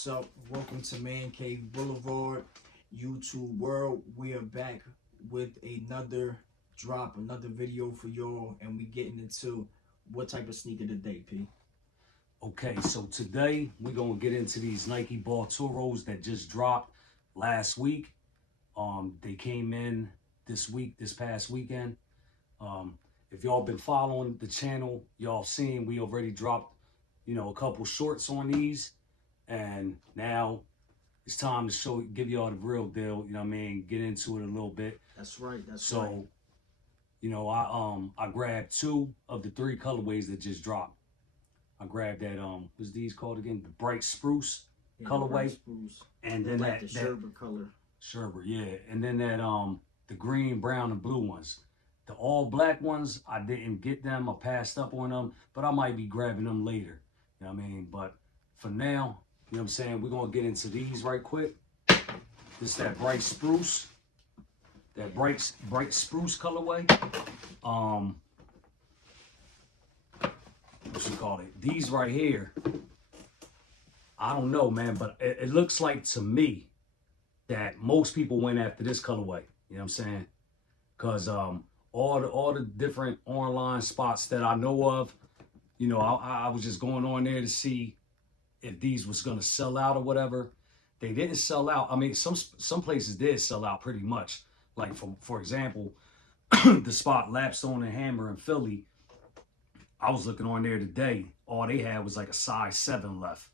What's up? Welcome to Man Cave Boulevard, YouTube world. We are back with another drop, another video for y'all, and we getting into what type of sneaker today, P? Okay, so today we're gonna get into these Nike Baltoros that just dropped last week. They came in this past weekend. If y'all been following the channel, y'all seen we already dropped, a couple shorts on these, and now it's time to give y'all the real deal. You know what I mean? Get into it a little bit. That's right. So, I grabbed 2 of the 3 colorways that just dropped. I grabbed that what's these called again? The bright spruce colorway, bright spruce. And then like the sherbet color. Sherbet, yeah, and then that the green, brown, and blue ones. The all black ones, I didn't get them. I passed up on them, but I might be grabbing them later. You know what I mean? But for now, you know what I'm saying, we're gonna get into these right quick. This that bright spruce, that bright spruce colorway. What you call it? These right here. I don't know, man, but it looks like to me that most people went after this colorway. You know what I'm saying? Cause all the different online spots that I know of, I was just going on there to see if these was gonna sell out or whatever. They didn't sell out. I mean, some places did sell out pretty much. Like for example, the spot Lapstone and Hammer in Philly. I was looking on there today. All they had was like a size 7 left.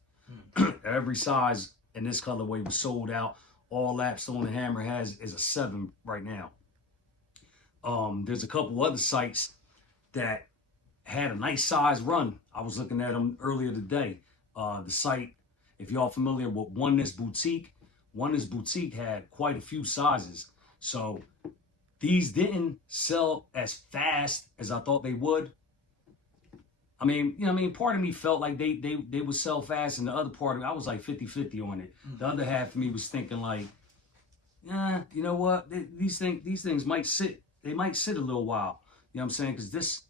Every size in this colorway was sold out. All Lapstone and Hammer has is a 7 right now. There's a couple other sites that had a nice size run. I was looking at them earlier today. The site, if y'all familiar with Oneness Boutique had quite a few sizes. So these didn't sell as fast as I thought they would. I mean, part of me felt like they would sell fast, and the other part of me, I was like 50-50 on it. The other half of me was thinking like, you know what? These things might sit. They might sit a little while. You know what I'm saying? Because this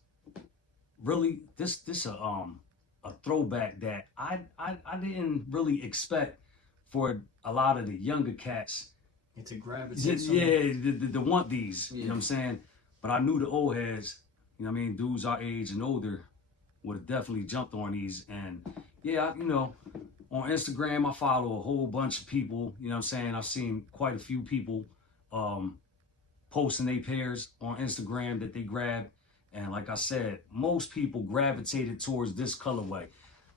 a throwback that I didn't really expect for a lot of the younger cats. And to gravitate. To want these. Yeah. You know what I'm saying? But I knew the old heads. You know what I mean? Dudes our age and older would have definitely jumped on these. And yeah, on Instagram, I follow a whole bunch of people. You know what I'm saying? I've seen quite a few people posting their pairs on Instagram that they grabbed. And like I said, most people gravitated towards this colorway.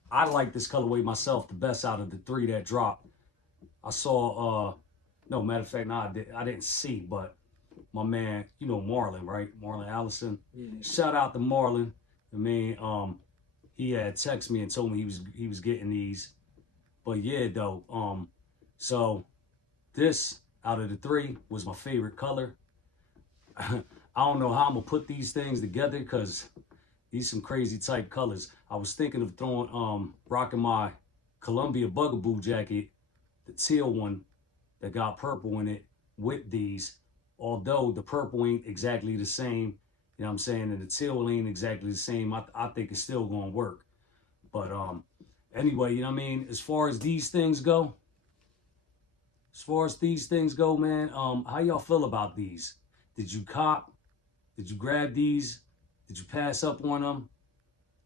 I like this colorway myself the best out of the 3 that dropped. I saw, no, matter of fact, no, I didn't see, but my man, Marlon, right? Marlon Allison. Yeah. Shout out to Marlon. I mean, he had texted me and told me he was getting these. But yeah, though, so this out of the 3 was my favorite color. I don't know how I'm gonna put these things together because these some crazy type colors. I was thinking of rocking my Columbia Bugaboo jacket, the teal one that got purple in it with these. Although the purple ain't exactly the same. You know what I'm saying? And the teal ain't exactly the same. I think it's still gonna work. But anyway, you know what I mean? As far as these things go, man, how y'all feel about these? Did you cop? Did you grab these? Did you pass up on them?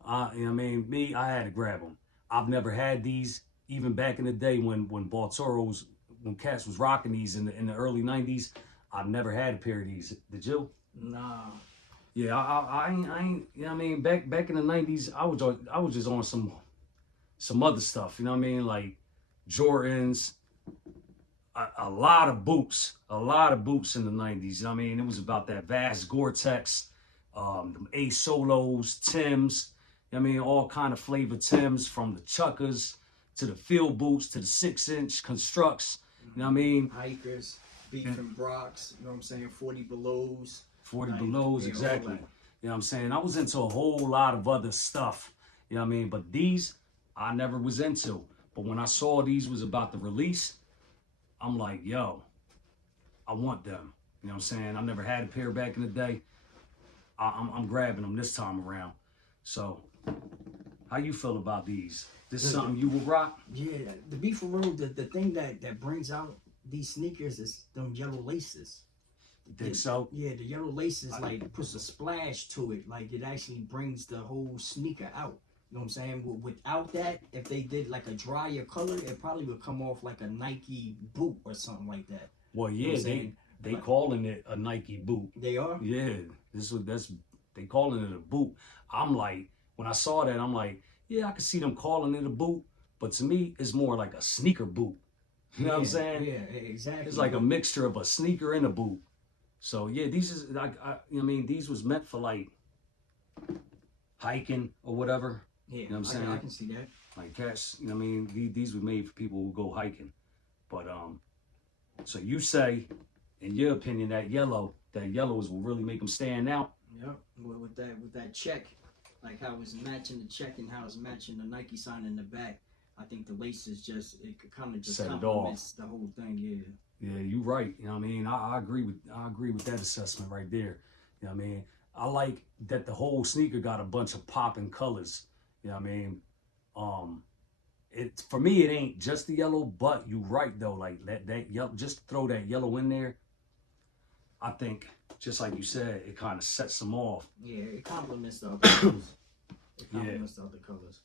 You know what I mean? Me, I had to grab them. I've never had these, even back in the day when Baltoros, when cats was rocking these in the early 90s. I've never had a pair of these. Did you? Nah. Yeah, I ain't, you know what I mean? Back in the 90s, I was just on some other stuff, you know what I mean? Like Jordans, a lot of boots in the 90s. You know what I mean? It was about that Vast Gore-Tex, them A Solos, Tims, you know what I mean? All kind of flavor Tims, from the Chuckers to the field boots to the 6-inch constructs, you know what I mean? Hikers, Beef and Brocks, you know what I'm saying? 40 Belows. 40 Belows, exactly. You know what I'm saying? I was into a whole lot of other stuff, you know what I mean? But these, I never was into. But when I saw these was about to release, I'm like, yo, I want them. You know what I'm saying? I never had a pair back in the day. I'm grabbing them this time around. So, how you feel about these? This is something you would rock? Yeah, to be for real, the thing that brings out these sneakers is them yellow laces. You think so? Yeah, the yellow laces like puts a splash to it. Like it actually brings the whole sneaker out. You know what I'm saying? Without that, if they did like a drier color, it probably would come off like a Nike boot or something like that. Well, You know yeah, what I'm saying? they calling it a Nike boot. They are? Yeah, they calling it a boot. I'm like, when I saw that, I'm like, yeah, I could see them calling it a boot, but to me, it's more like a sneaker boot. You know what I'm saying? Yeah, exactly. It's like a mixture of a sneaker and a boot. So yeah, these is like, I mean, these was meant for like hiking or whatever. Yeah, you know what I'm saying? I can see that. Like cats, you know what I mean? These were made for people who go hiking. But so you say, in your opinion, that yellow is what really make them stand out. Yep, with that check, like how it's matching the check and how it's matching the Nike sign in the back. I think the laces it kind of just set it complements the whole thing. Yeah. Yeah, you're right. You know what I mean? I agree with that assessment right there. You know what I mean? I like that the whole sneaker got a bunch of popping colors. You know what I mean? It for me it ain't just the yellow, but you right though. Like that yellow, just throw that yellow in there. I think just like you said, it kind of sets them off. Yeah, it complements the other colors. It complements the other colors.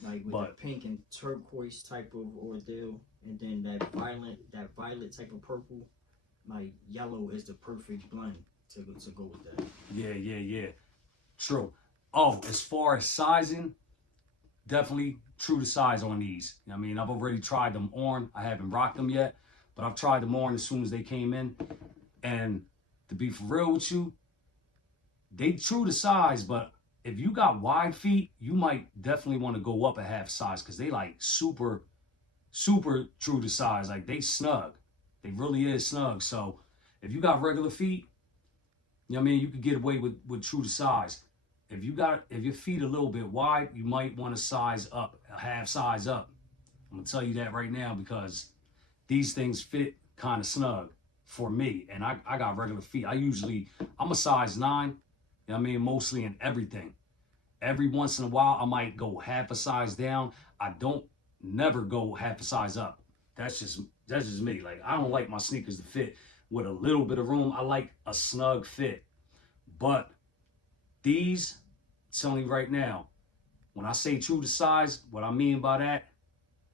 Like with the pink and turquoise type of ordeal, and then that violet type of purple, like yellow is the perfect blend to go with that. Yeah. True. Oh, as far as sizing, definitely true to size on these. You know what I mean? I've already tried them on. I haven't rocked them yet, but I've tried them on as soon as they came in. And to be for real with you, they true to size, but if you got wide feet, you might definitely want to go up a half size because they like super true to size. Like they snug. They really is snug. So if you got regular feet, you know what I mean, you could get away with true to size. If your feet a little bit wide, you might want to size up, a half size up. I'm gonna tell you that right now because these things fit kind of snug for me. And I got regular feet. I'm a size 9. You know what I mean? Mostly in everything. Every once in a while, I might go half a size down. I don't never go half a size up. That's just me. Like, I don't like my sneakers to fit with a little bit of room. I like a snug fit. But these, I'm telling you right now, when I say true to size, what I mean by that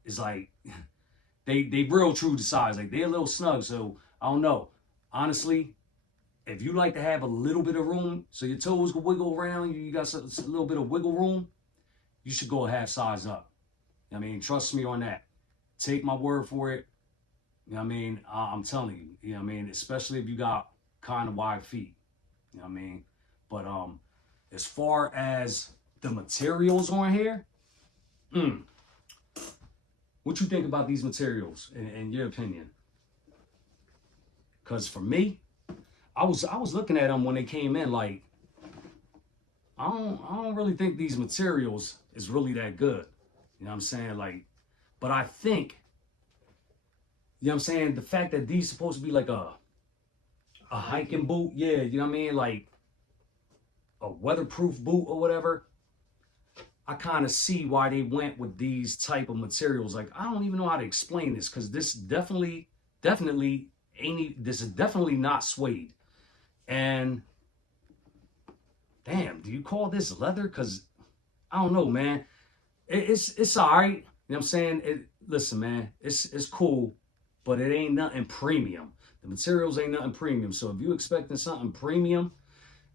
is like, they real true to size. Like, they're a little snug. So, I don't know. Honestly, if you like to have a little bit of room so your toes can wiggle around, you got a little bit of wiggle room, you should go a half size up. I mean, trust me on that. Take my word for it. You know what I mean? I'm telling you. You know what I mean? Especially if you got kind of wide feet. You know what I mean? But as far as the materials on here, what you think about these materials in your opinion? Because for me, I was looking at them when they came in, like, I don't really think these materials is really that good. You know what I'm saying? Like, but I think, you know what I'm saying, the fact that these supposed to be like a hiking boot, yeah, you know what I mean? Like a weatherproof boot or whatever. I kind of see why they went with these type of materials. Like, I don't even know how to explain this because this definitely this is definitely not suede. And damn, do you call this leather? Because I don't know, man. It's all right. You know what I'm saying? Listen, man, it's cool, but it ain't nothing premium. The materials ain't nothing premium. So if you expecting something premium,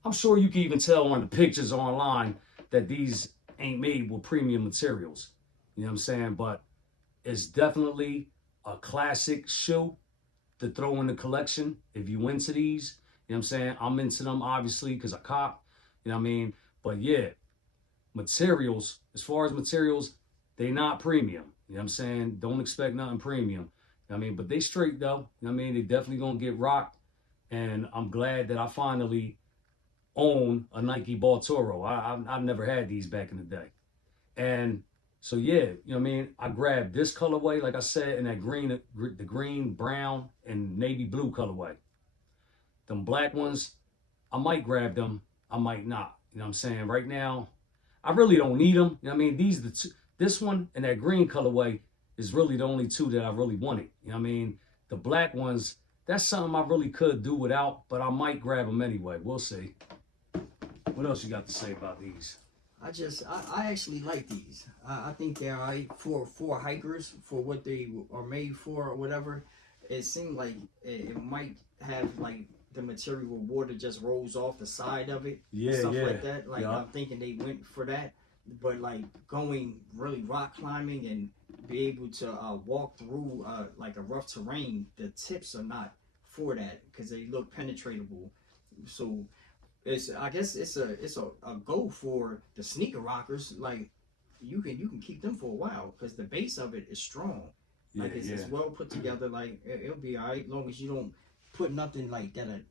I'm sure you can even tell on the pictures online that these ain't made with premium materials. You know what I'm saying? But it's definitely a classic shoe to throw in the collection if you into these. You know what I'm saying? I'm into them, obviously, because I cop. You know what I mean? But yeah, materials, as far as materials, they not premium. You know what I'm saying? Don't expect nothing premium. You know what I mean? But they straight, though. You know what I mean? They definitely going to get rocked. And I'm glad that I finally own a Nike Baltoro. I've never had these back in the day. And so, yeah, you know what I mean? I grabbed this colorway, like I said, in that the green, brown, and navy blue colorway. Them black ones, I might grab them. I might not. You know what I'm saying? Right now, I really don't need them. You know what I mean? This one and that green colorway is really the only two that I really wanted. You know what I mean? The black ones, that's something I really could do without, but I might grab them anyway. We'll see. What else you got to say about these? I actually like these. I think they're all right for hikers, for what they are made for or whatever. It seemed like it might have like the material where water just rolls off the side of it. Yeah, stuff yeah. like that. Like yeah. I'm thinking they went for that. But like going really rock climbing and be able to walk through like a rough terrain, the tips are not for that because they look penetratable. So I guess it's a go for the sneaker rockers. Like you can keep them for a while because the base of it is strong. Like it's well put together. Like it'll be alright as long as you don't put nothing like that'll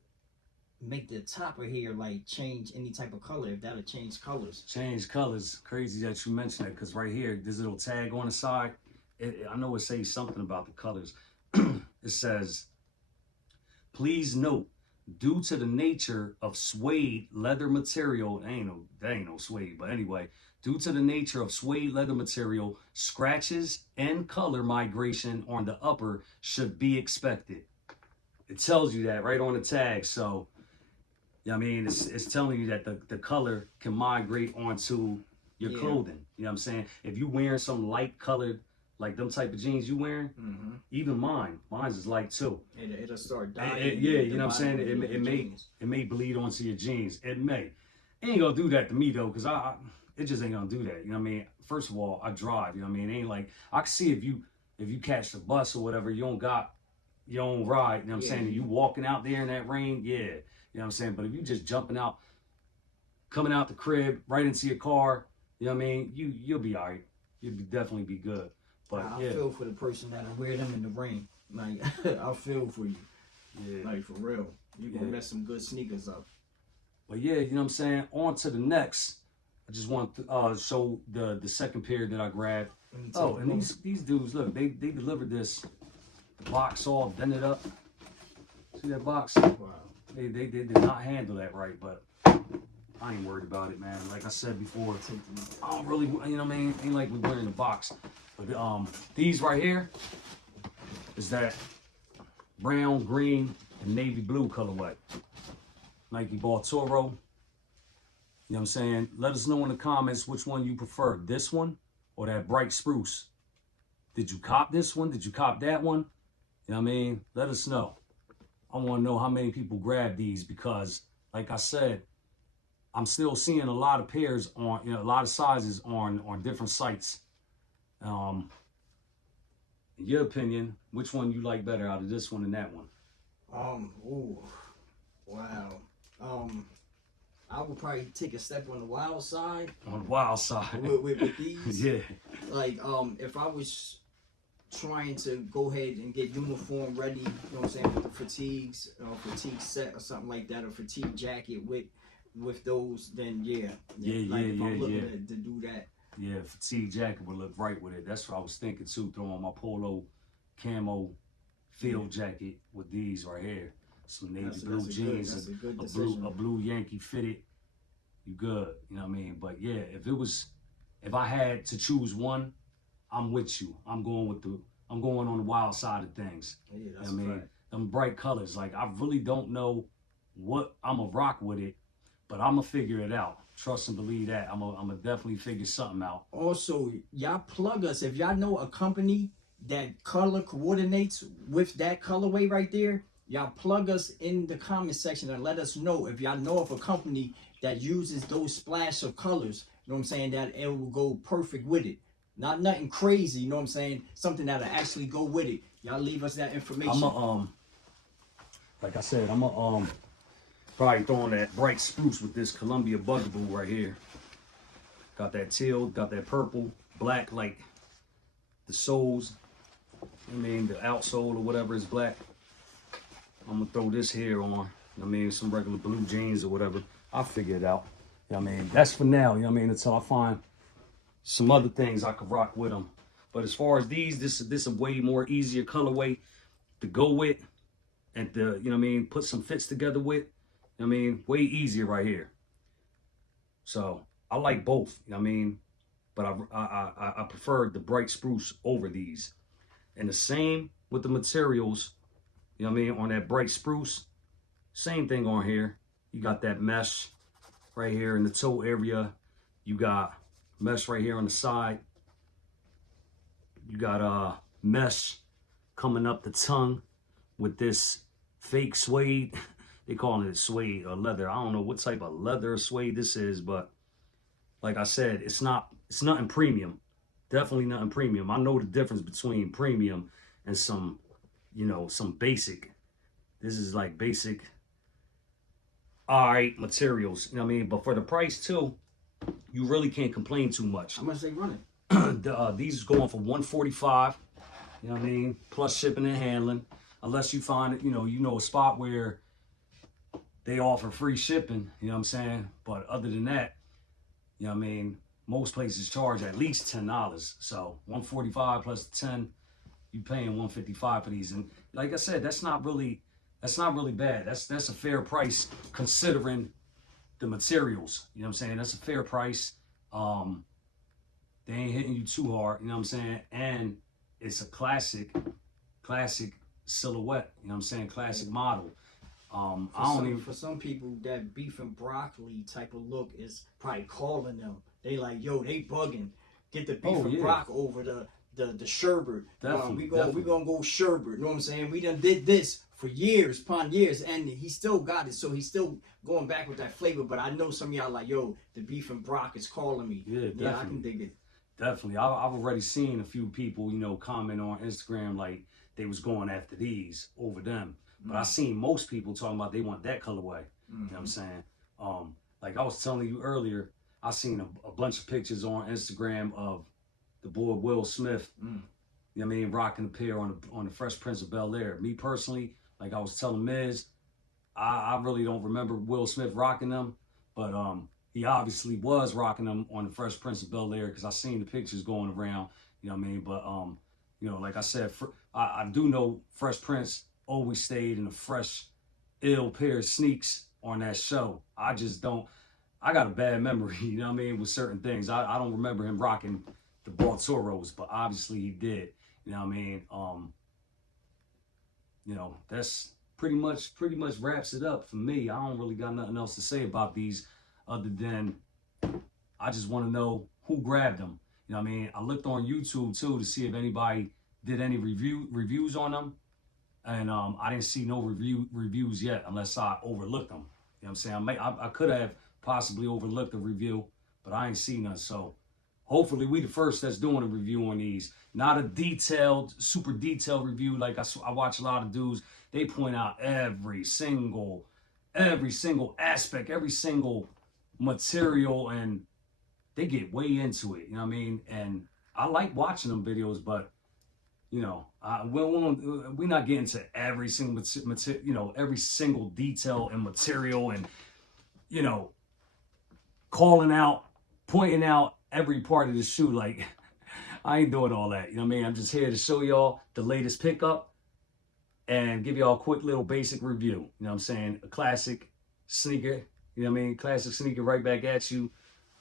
make the top of here like change any type of color. If that'll change colors. Change colors. Crazy that you mentioned that because right here, this little tag on the side, I know it says something about the colors. It says, please note, due to the nature of suede leather material, that ain't no suede, but anyway, due to the nature of suede leather material, scratches and color migration on the upper should be expected. It tells you that right on the tag. So, I mean, it's telling you that the color can migrate onto your clothing. You know what I'm saying? If you wearing some light colored, like them type of jeans you wearing, even mine's is light too. It'll start dying. You know what I'm saying? It may bleed onto your jeans. It may. It ain't gonna do that to me though, cause it just ain't gonna do that. You know what I mean? First of all, I drive. You know what I mean? It ain't like I can see if you catch the bus or whatever, you don't got your own ride. You know what I'm saying? And you walking out there in that rain, you know what I'm saying? But if you just jumping out, coming out the crib, right into your car, you know what I mean? You'll be all right. You'll definitely be good. But I feel for the person that'll wear them in the rain. Like, I feel for you. Yeah. Like, for real. You're going to mess some good sneakers up. But yeah, you know what I'm saying? On to the next. I just want to show the second pair that I grabbed. Oh, and these dudes, look, they delivered this box all dented up. See that box? Wow. They did not handle that right, but I ain't worried about it, man. Like I said before, I don't really, you know what I mean? Ain't like we're wearing the box. But these right here is that brown, green, and navy blue colorway. Nike Baltoro. You know what I'm saying? Let us know in the comments which one you prefer. This one or that bright spruce. Did you cop this one? Did you cop that one? You know what I mean? Let us know. I want to know how many people grab these because, like I said, I'm still seeing a lot of pairs on, a lot of sizes on different sites. In your opinion, which one you like better out of this one and that one? I would probably take a step on the wild side. On the wild side. With these. Yeah. Like, if I was trying to go ahead and get uniform ready, you know what I'm saying, with the fatigues, fatigue set or something like that, or fatigue jacket with those, then if I'm looking to do that. Yeah, fatigue jacket would look right with it. That's what I was thinking too, throwing my polo camo field jacket with these right here. Some navy blue jeans, a blue Yankee fitted, you good, you know what I mean? But yeah, if I had to choose one, I'm with you. I'm going on the wild side of things. Yeah, that's what I mean. Them bright colors. Like I really don't know what I'm gonna rock with it, but I'm gonna figure it out. Trust and believe that. I'm gonna definitely figure something out. Also, y'all plug us if y'all know a company that color coordinates with that colorway right there. Y'all plug us in the comment section and let us know if y'all know of a company that uses those splash of colors. You know what I'm saying? That it will go perfect with it. Not nothing crazy, you know what I'm saying? Something that'll actually go with it. Y'all leave us that information. Like I said, I'm probably throwing that bright spruce with this Columbia Bugaboo right here. Got that teal, got that purple, black, like the soles. I mean, the outsole or whatever is black. I'm gonna throw this here on. I mean, some regular blue jeans or whatever. I'll figure it out. You know what I mean? That's for now, you know what I mean? Until I find some other things I could rock with them. But as far as these, this is a way more easier colorway to go with and to, you know what I mean, put some fits together with. You know what I mean? Way easier right here. So I like both, you know what I mean? but I preferred the bright spruce over these. And the same with the materials, you know what I mean, on that bright spruce. Same thing on here. You got that mesh right here in the toe area. You got mesh right here on the side. You got mesh coming up the tongue with this fake suede. They calling it suede or leather. I don't know what type of leather or suede this is, but like I said, it's nothing premium. Definitely nothing premium. I know the difference between premium and some, you know, some basic. This is like basic, all right, materials. You know what I mean? But for the price too, you really can't complain too much. How much they running? These is going for $145. You know what I mean? Plus shipping and handling. Unless you find it, you know, a spot where they offer free shipping. You know what I'm saying? But other than that, you know what I mean? Most places charge at least $10. So $145 plus 10, you paying $155 for these. And like I said, that's not really bad. That's a fair price considering the materials. You know what I'm saying? That's a fair price. They ain't hitting you too hard, you know what I'm saying? And it's a classic silhouette, you know what I'm saying? Classic model. For some people, that beef and broccoli type of look is probably calling them. They like, yo, they bugging. Get the beef and broccoli over the sherbet. Definitely, we gonna go sherbet. You know what I'm saying? We done did this for years upon years, and he still got it. So he's still going back with that flavor. But I know some of y'all like, yo, the beef and broccoli is calling me. Yeah, I can dig it. Definitely. I've already seen a few people, you know, comment on Instagram like they was going after these over them. But I seen most people talking about they want that colorway. You know what I'm saying? Like I was telling you earlier, I seen a bunch of pictures on Instagram of the boy Will Smith, you know what I mean, rocking the pair on the Fresh Prince of Bel-Air. Me personally, like I was telling Miz, I really don't remember Will Smith rocking them, but he obviously was rocking them on the Fresh Prince of Bel-Air because I seen the pictures going around, you know what I mean? But, you know, like I said, I do know Fresh Prince always stayed in a fresh, ill pair of sneaks on that show. I just don't, I got a bad memory, you know what I mean, with certain things. I don't remember him rocking the Baltoros, but obviously he did, you know what I mean? You know, that's pretty much wraps it up for me. I don't really got nothing else to say about these other than I just want to know who grabbed them. You know what I mean? I looked on YouTube too to see if anybody did any reviews on them. And I didn't see no reviews yet unless I overlooked them. You know what I'm saying? I could have possibly overlooked a review, but I ain't seen none. So hopefully we the first that's doing a review on these. Not a super detailed review like I watch a lot of dudes. They point out every single aspect, every single material, and they get way into it. You know what I mean? And I like watching them videos, but you know, we're not getting to every single every single detail and material, and you know, pointing out every part of the shoe. Like, I ain't doing all that. You know what I mean? I'm just here to show y'all the latest pickup and give y'all a quick little basic review. You know what I'm saying? A classic sneaker. You know what I mean? Classic sneaker right back at you.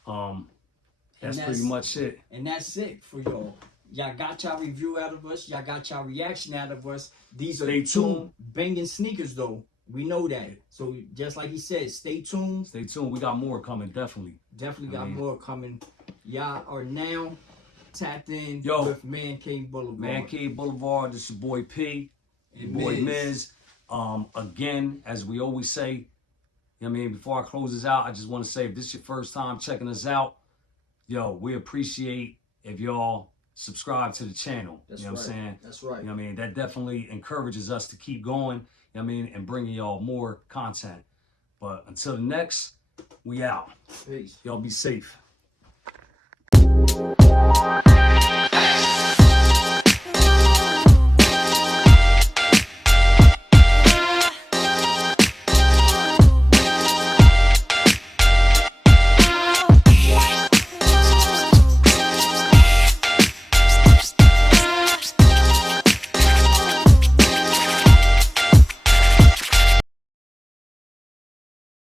That's pretty much it. And that's it for y'all. Y'all got y'all review out of us. Y'all got y'all reaction out of us. These are two banging sneakers, though. We know that. So just like he said, stay tuned. Stay tuned. We got more coming, definitely. Definitely got more coming. Y'all are now tapped in with Man Cave Boulevard. Man Cave Boulevard. This is your boy P. Your boy Miz. Again, as we always say, you know what I mean, before I close this out, I just want to say, if this is your first time checking us out, yo, we appreciate if y'all subscribe to the channel. That's you know what I'm saying? That's right. You know what I mean? That definitely encourages us to keep going, you know what I mean, and bringing y'all more content. But until the next, we out. Peace. Y'all be safe.